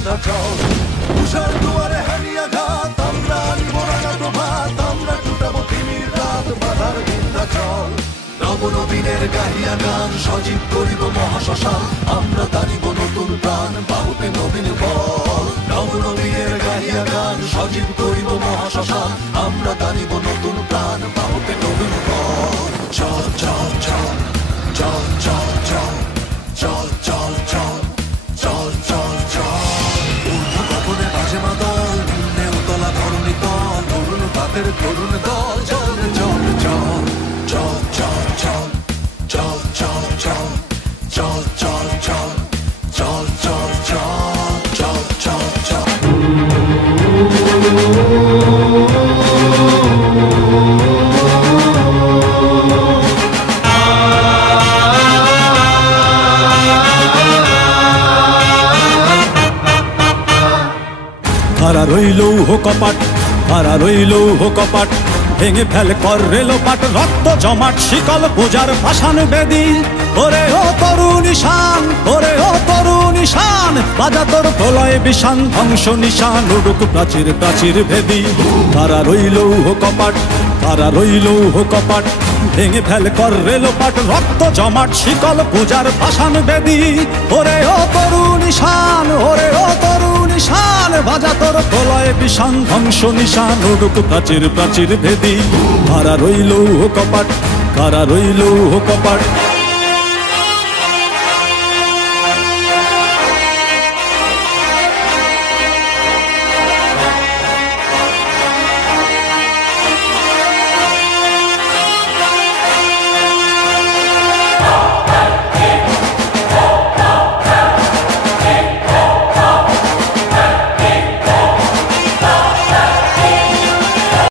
বিন্ধ্যাচল। তুষার দুয়ারে হারিয়া ঘাত, আমরা আনিব রাঙা প্রভাত, আমরা টুটাবো তিমির রাত, বাধার বিন্ধ্যাচল। নবনবীনের গাহিয়া গান, সজীব করিব মহাশ্মশান, আমরা টানিব নতুন প্রাণ, বাহুতে নবীন বল। নবনবীনের গাহিয়া গান, সজীব করিব মহাশ্মশান, আমরা টানিব নতুন প্রাণ, বাহুতে নবীন বল। চল চল চল চল চল চল চল চল চল চল চল চল। ঊর্ধ্ব গগনে বাজে মাদল, নিম্নে উতলা ধরণী তল, তরুণ তাদের তরুণ দল। চল চল চল চল চল চল চল চল চল চল চল চল চল চল চল চল চল। খাড়া রইল কপাট, খাড়া রইল কপাট, ভেঙে ফেল কর রেলোপাট, রক্ত জমাট শিকল পূজার ভাসান বেদি। ওরে ও তরুণ ঈশান, ওরে ও তরুণ ঈশান, বাজা তোর প্রলয় বিষান, ধ্বংস নিশান উড়ুক প্রাচীর প্রাচীর ভেদি। খাড়া রইল কপাট, খাড়া রইল কপাট, ভেঙে ফেল কর রেলোপাট, রক্ত জমাট শিকল পূজার ভাসান বেদি। ওরে ও তরুণ ঈশান, ওরে ও তরুণ ঈশান, বাজা তোর প্রলয় বিষান, ধ্বংস নিশান উড়ুক প্রাচীর প্রাচীর ভেদি। খাড়া রইল কপাট, খাড়া রইল কপাট।